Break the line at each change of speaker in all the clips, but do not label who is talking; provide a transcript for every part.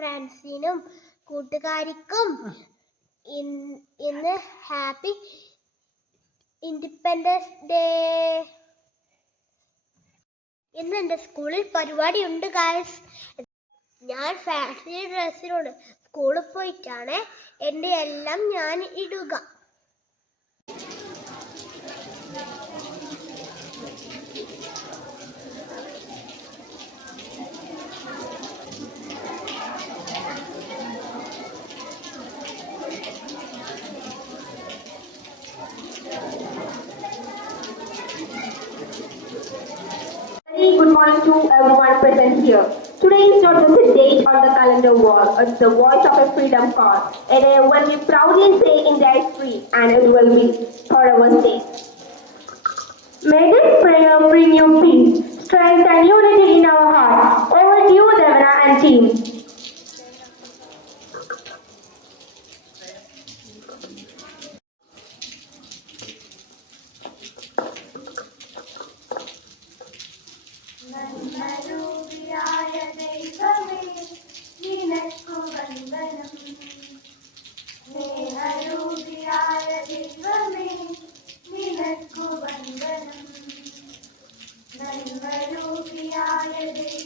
ഫ്രണ്ട്സിനും കൂട്ടുകാരിക്കും ഇന്ന് happy independence day. ഇന്ന് എന്റെ സ്കൂളിൽ പരിപാടി ഉണ്ട് ഗായസ് ഞാൻ ഫാൻസി ഡ്രസ്സിലുണ്ട് സ്കൂളിൽ പോയിട്ടാണ്. എന്റെ എല്ലാം ഞാൻ ഇടുക.
Morning to everyone present here. Today is not just a date on the calendar wall, it's the voice of a freedom call. A day when we proudly say India is free and it will be forever stay. May this prayer bring you peace, strength and unity in our heart. Over to you, Devana and team.
നന്മരൂപിയായ ദൈവമേ നിനക്കു വന്ദനം. സ്നേഹരൂപിയായ ദൈവമേ നിനക്കു വന്ദനം. നന്മരൂപിയായ ദൈവമേ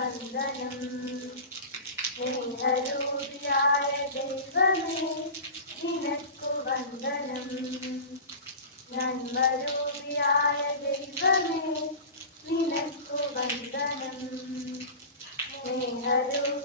വന്ദനം. സ്നേഹരൂപിയായ ദൈവമേ നിനക്കു വന്ദനം. നന്മരൂപിയായ ദൈവമേ നിനക്കു വന്ദനം. സ്നേഹരൂപിയായ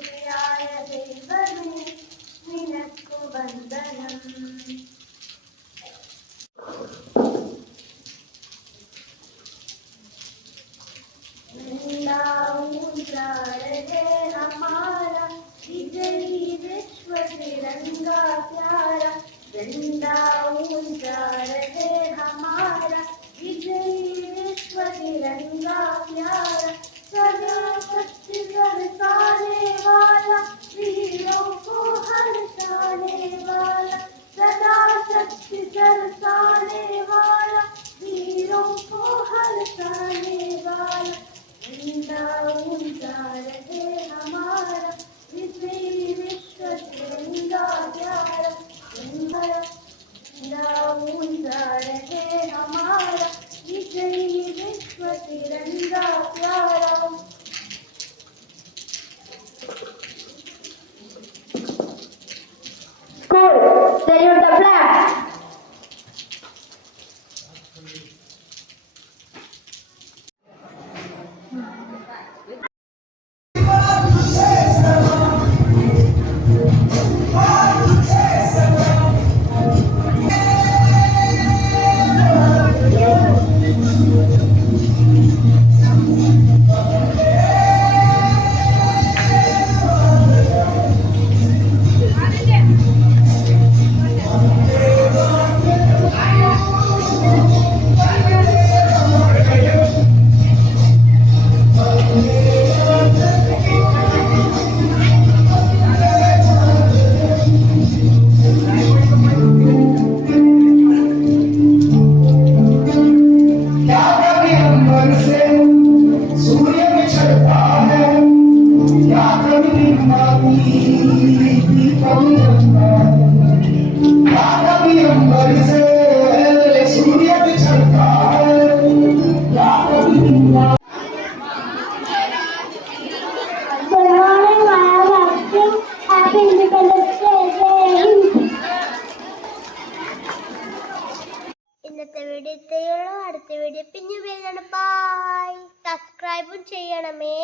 है हमारा विजयी विश्व तिरंगा
Then you're the
black. você. ഇന്നത്തെ വീഡിയോ ഇത്രയുള്ളൂ അടുത്ത വീഡിയോ പിന്നെ വരുന്നതാണ് ബൈ സബ്സ്ക്രൈബും ചെയ്യണമേ.